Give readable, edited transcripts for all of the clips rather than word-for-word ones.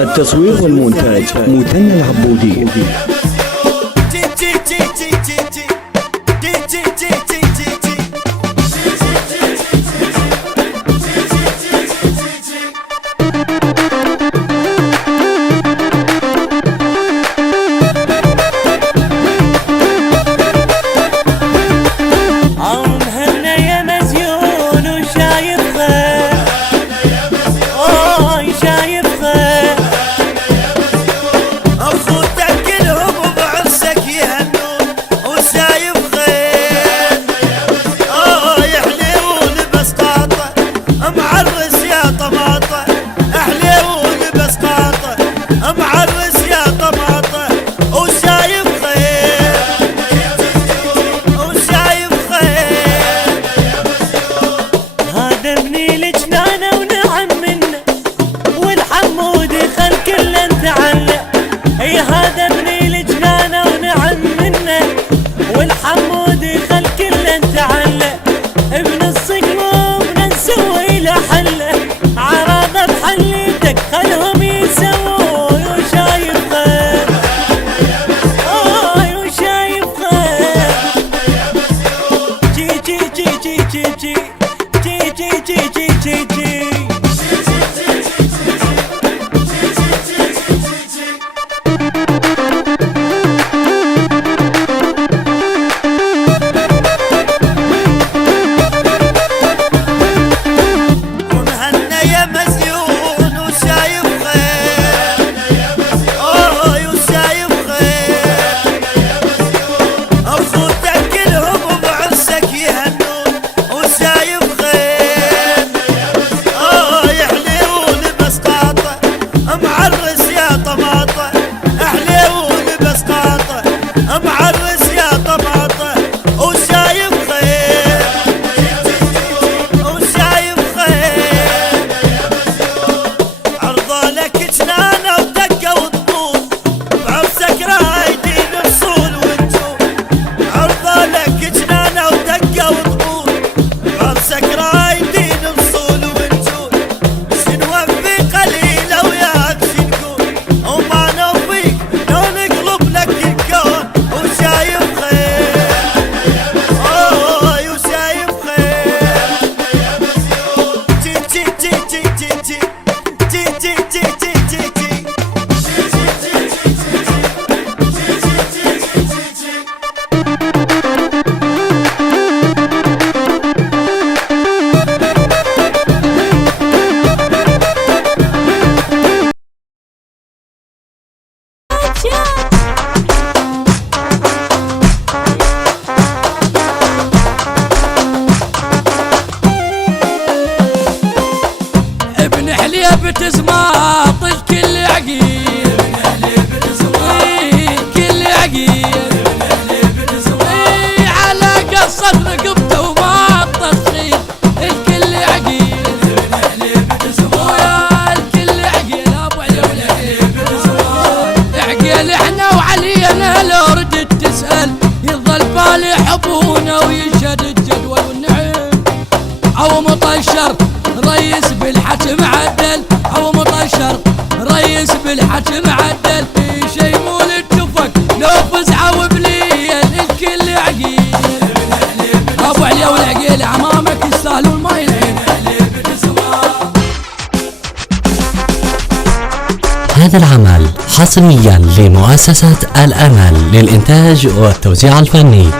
التصوير والمونتاج مثنى العبودي. بتزماط الكل عقيل، كل عقيل على قصة رقبته وما التصخيل، الكل عقيل ويا الكل عقيل ابو علي عقيل احنا وعلينا لو ردت تسأل يظل بالي حبونا ويشهد الجدول والنعيم او مطشر ريس بالحكم عدل او مطشر ريس بالحكم عدل يشيمون التفك لو فزعه وبليل الكل عقيل ابو علي والعقيل عمامك يستاهلون ما ينعين هذا العمل حصريا لمؤسسة الأمل للإنتاج والتوزيع الفني.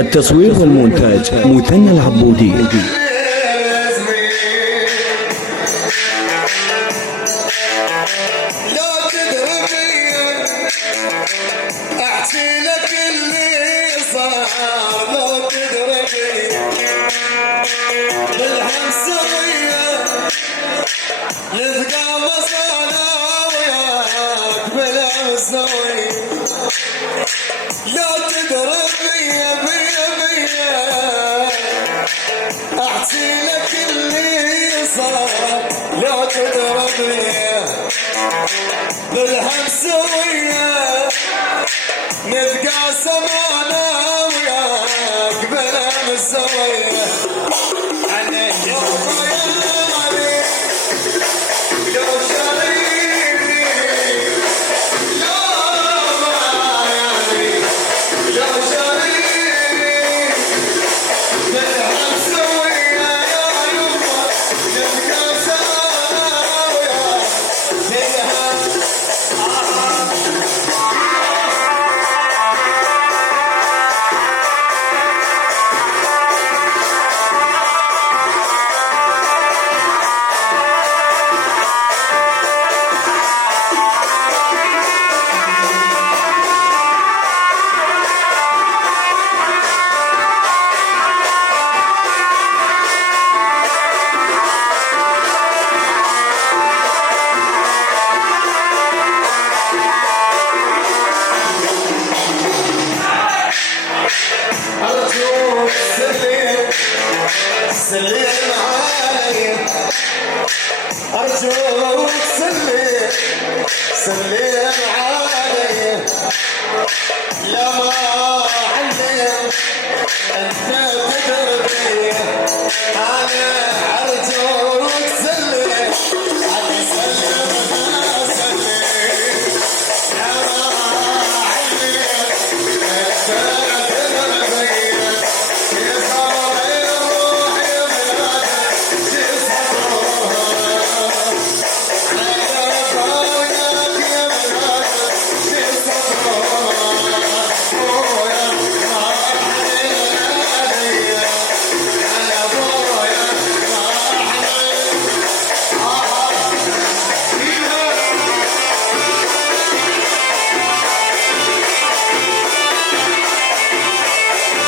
التصوير والمونتاج مثنى العبودي.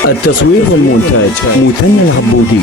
التصوير والمونتاج مثنى العبودي.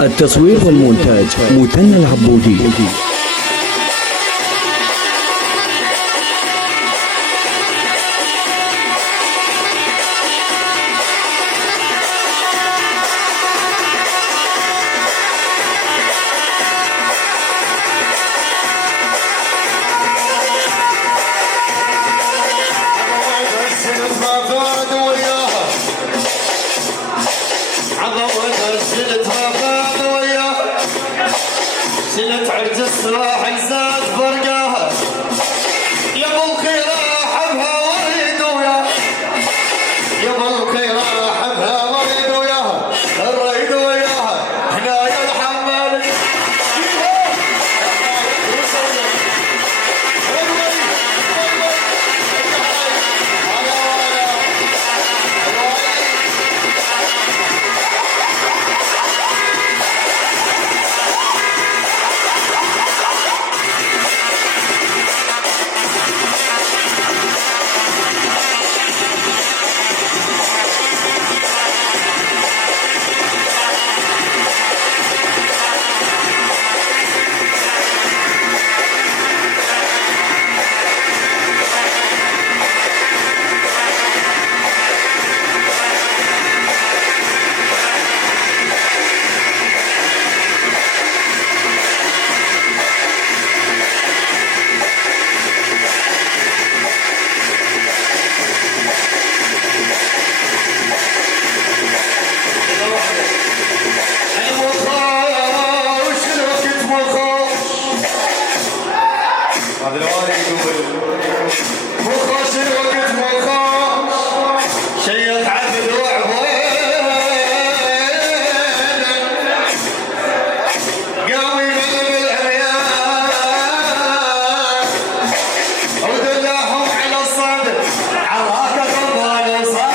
التصوير والمونتاج مثنى العبودي. سلت عرج الصلاح زاد فرقاها يا ابو الخير احبها وريد وياها يا ابو الخير احبها وريد وياها الريد وياها هنا يا الحمال ذلواني يقول مو خوش الوقت مو خوش شيخ عبد وعبيد قوي قلب العريان ودلاهم على الصدر عراك ضمان وصار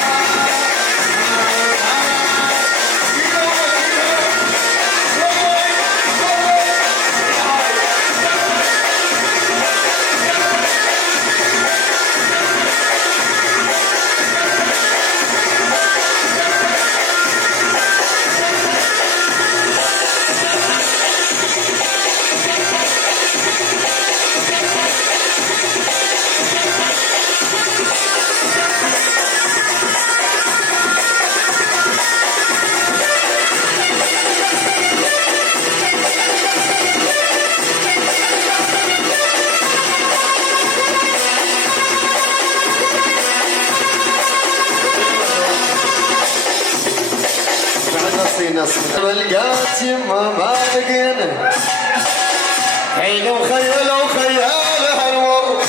لقيت يما ما لقينا عين وخيل وخيال هالمر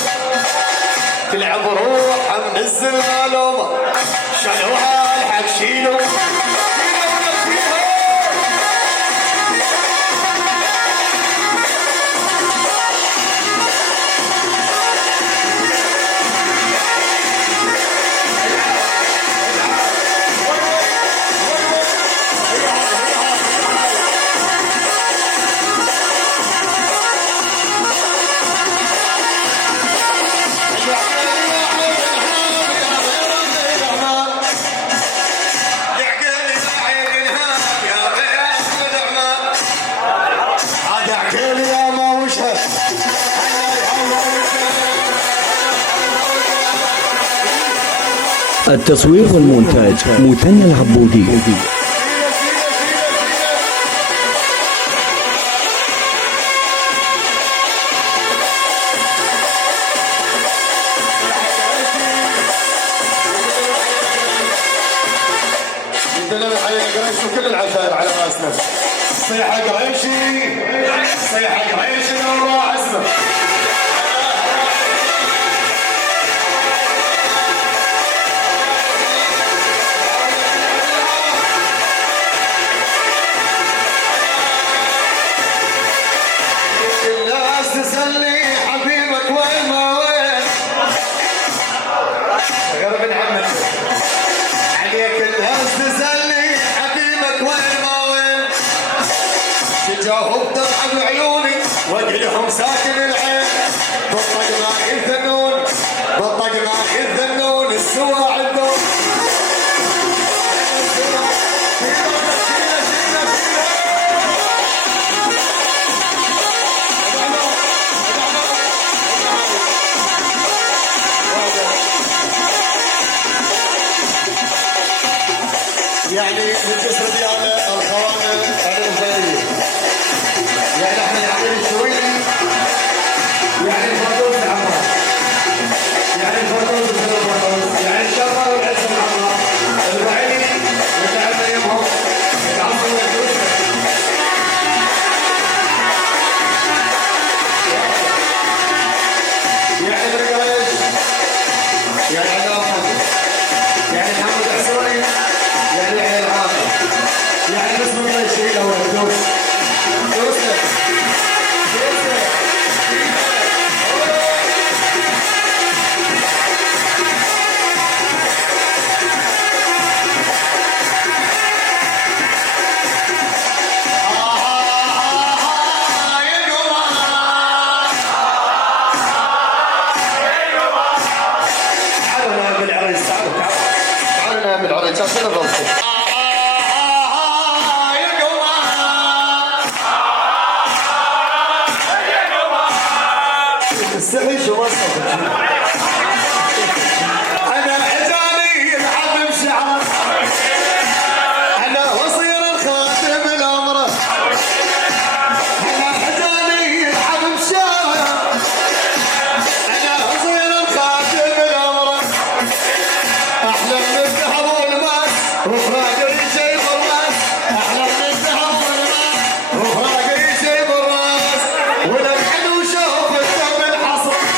تلعب روحها من الزلالومة شالوها الحق شيلوا التصوير والمونتاج مثنى العبودي. كل العشائر على راسنا صيحة قريشي صيحة قريشي والله اسمه الناس تسألني حبيبك وين ما وين غير من عمك عليك الناس تسألني حبيبك وين ما وين تجاوب دمعة بعيوني واجلهم ساكن العين بطق ما يذنون بطق ما يذنون السوا عندهم يعني بالجسر ديال الخوان على الخيرية يعني احنا العقيل الشويلي يعني الفردوس العمار يعني الفردوس الفردوس يعني الشرطة والعز العمار الوعيد والتعب يمهم يتعصر والجوز يعني الرقايش يعني علاقة يعني محمد حسوني يعني عيال عامة يعني بس من غير شيء هو الدوس دوسة تعالوا نعمل عريس تعالوا نعمل عريس عشان نضبط استحي شو وصف انا حزاني الحب بشعر انا وصير الخاتم الامره انا حزاني الحب بشعر انا وصير الخاتم الامره احلى من الذهب والماس وفراق شيء بالراس احلى من الذهب والماس وفراق شيء بالراس ولك حلو شوف الدم الحصر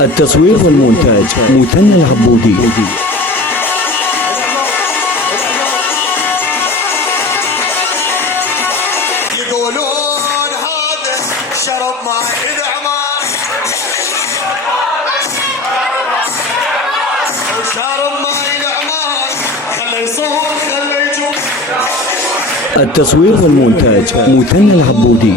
التصوير والمونتاج مثنى العبودي. يقولون هذا شرب ماء العمان، شرب ماء العمان خليه يصور خليه يجوب. التصوير والمونتاج مثنى العبودي.